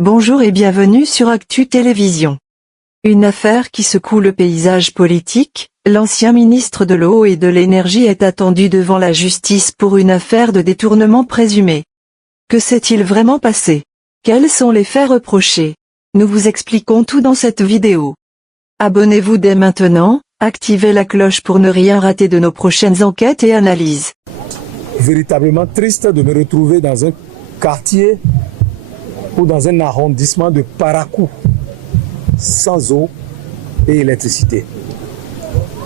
Bonjour et bienvenue sur Actu Télévision. Une affaire qui secoue le paysage politique, l'ancien ministre de l'Eau et de l'Énergie est attendu devant la justice pour une affaire de détournement présumé. Que s'est-il vraiment passé? Quels sont les faits reprochés? Nous vous expliquons tout dans cette vidéo. Abonnez-vous dès maintenant, activez la cloche pour ne rien rater de nos prochaines enquêtes et analyses. Véritablement triste de me retrouver dans un quartier ou dans un arrondissement de Parakou, sans eau et électricité.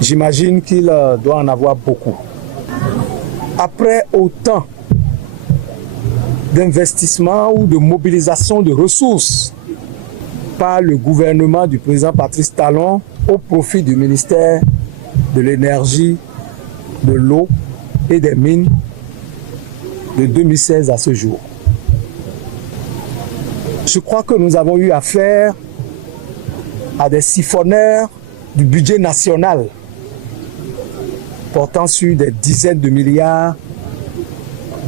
J'imagine qu'il doit en avoir beaucoup. Après autant d'investissements ou de mobilisation de ressources par le gouvernement du président Patrice Talon au profit du ministère de l'Énergie, de l'Eau et des Mines de 2016 à ce jour. Je crois que nous avons eu affaire à des siphonneurs du budget national portant sur des dizaines de milliards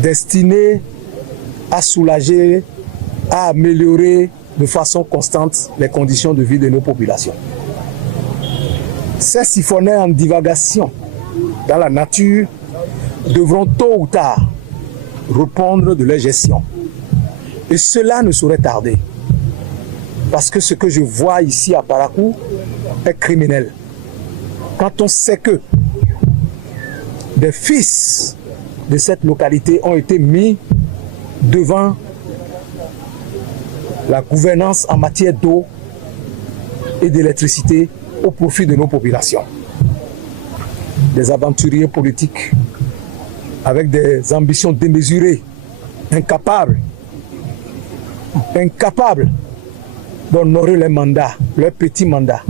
destinés à soulager, à améliorer de façon constante les conditions de vie de nos populations. Ces siphonneurs en divagation dans la nature devront tôt ou tard répondre de leur gestion. Et cela ne saurait tarder. Parce que ce que je vois ici à Parakou est criminel. Quand on sait que des fils de cette localité ont été mis devant la gouvernance en matière d'eau et d'électricité au profit de nos populations. Des aventuriers politiques avec des ambitions démesurées, incapables d'honorer les mandats, leurs petits mandats.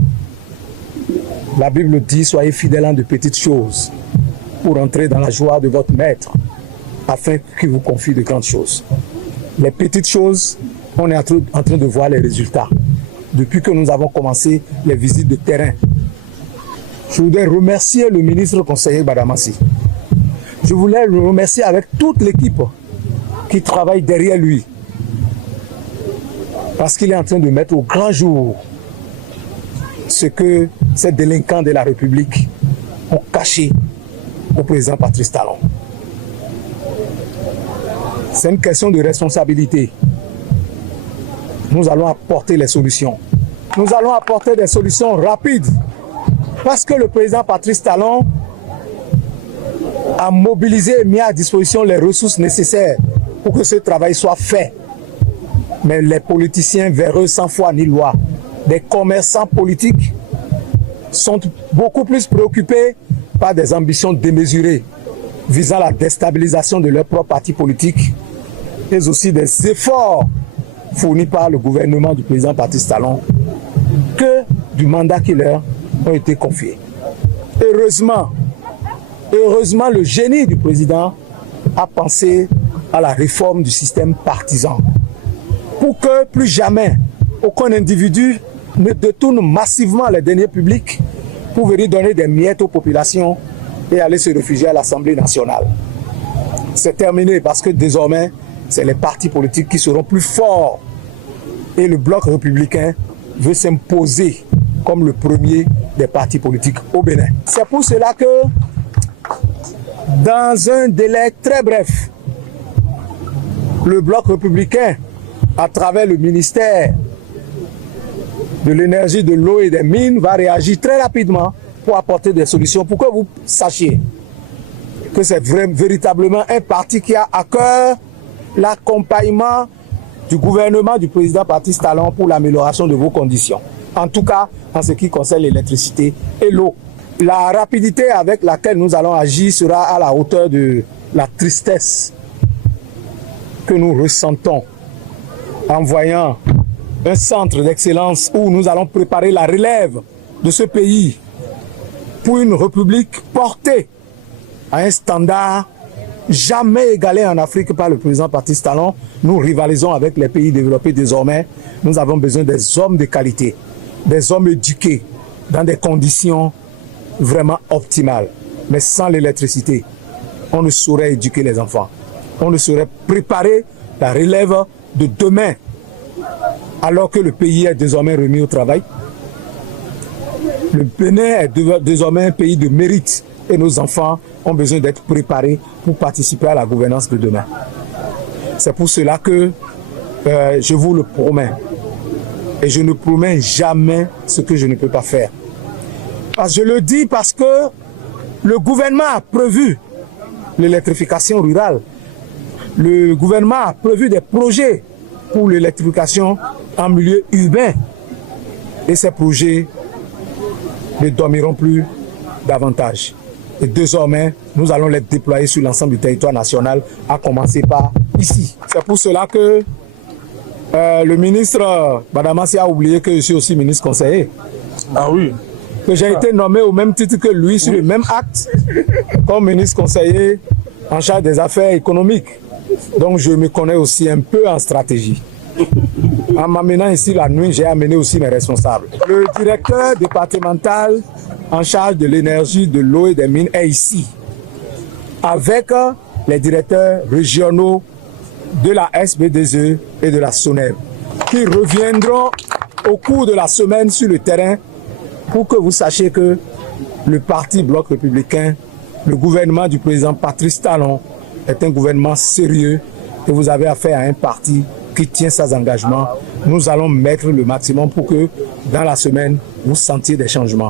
La Bible dit, soyez fidèles en de petites choses pour entrer dans la joie de votre maître, afin qu'il vous confie de grandes choses. Les petites choses, on est en train de voir les résultats. Depuis que nous avons commencé les visites de terrain, je voudrais remercier le ministre conseiller Badamassi. Je voulais le remercier avec toute l'équipe qui travaille derrière lui. Parce qu'il est en train de mettre au grand jour ce que ces délinquants de la République ont caché au président Patrice Talon. C'est une question de responsabilité. Nous allons apporter les solutions. Nous allons apporter des solutions rapides. Parce que le président Patrice Talon a mobilisé et mis à disposition les ressources nécessaires pour que ce travail soit fait. Mais les politiciens véreux sans foi ni loi, des commerçants politiques, sont beaucoup plus préoccupés par des ambitions démesurées visant la déstabilisation de leur propre parti politique, mais aussi des efforts fournis par le gouvernement du président Patrice Talon que du mandat qui leur ont été confiés. Heureusement, le génie du président a pensé à la réforme du système partisan, pour que plus jamais aucun individu ne détourne massivement les deniers publics pour venir donner des miettes aux populations et aller se réfugier à l'Assemblée nationale. C'est terminé parce que désormais, c'est les partis politiques qui seront plus forts et le bloc républicain veut s'imposer comme le premier des partis politiques au Bénin. C'est pour cela que, dans un délai très bref, le bloc républicain, à travers le ministère de l'Énergie, de l'Eau et des Mines, va réagir très rapidement pour apporter des solutions, pour que vous sachiez que c'est véritablement un parti qui a à cœur l'accompagnement du gouvernement du président Patrice Talon pour l'amélioration de vos conditions. En tout cas, en ce qui concerne l'électricité et l'eau. La rapidité avec laquelle nous allons agir sera à la hauteur de la tristesse que nous ressentons en voyant un centre d'excellence où nous allons préparer la relève de ce pays pour une république portée à un standard jamais égalé en Afrique par le président Patrice Talon. Nous rivalisons avec les pays développés désormais. Nous avons besoin des hommes de qualité, des hommes éduqués dans des conditions vraiment optimales. Mais sans l'électricité, on ne saurait éduquer les enfants. On ne saurait préparer la relève de demain. alors que le pays est désormais remis au travail. Le Bénin est désormais un pays de mérite et nos enfants ont besoin d'être préparés pour participer à la gouvernance de demain. C'est pour cela que je vous le promets. Et je ne promets jamais ce que je ne peux pas faire. Je le dis parce que le gouvernement a prévu l'électrification rurale. Le gouvernement a prévu des projets pour l'électrification en milieu urbain. Et ces projets ne dormiront plus davantage. Et désormais, nous allons les déployer sur l'ensemble du territoire national, à commencer par ici. C'est pour cela que le ministre Badamassi a oublié que je suis aussi ministre conseiller. Ah oui. Que j'ai été nommé au même titre que lui sur le même acte comme ministre conseiller en charge des affaires économiques. Donc je me connais aussi un peu en stratégie. En m'amenant ici la nuit, j'ai amené aussi mes responsables. Le directeur départemental en charge de l'énergie, de l'eau et des mines est ici, avec les directeurs régionaux de la SBDE et de la SONER, qui reviendront au cours de la semaine sur le terrain pour que vous sachiez que le parti Bloc républicain, le gouvernement du président Patrice Talon, est un gouvernement sérieux et vous avez affaire à un parti qui tient ses engagements. Nous allons mettre le maximum pour que dans la semaine, vous sentiez des changements.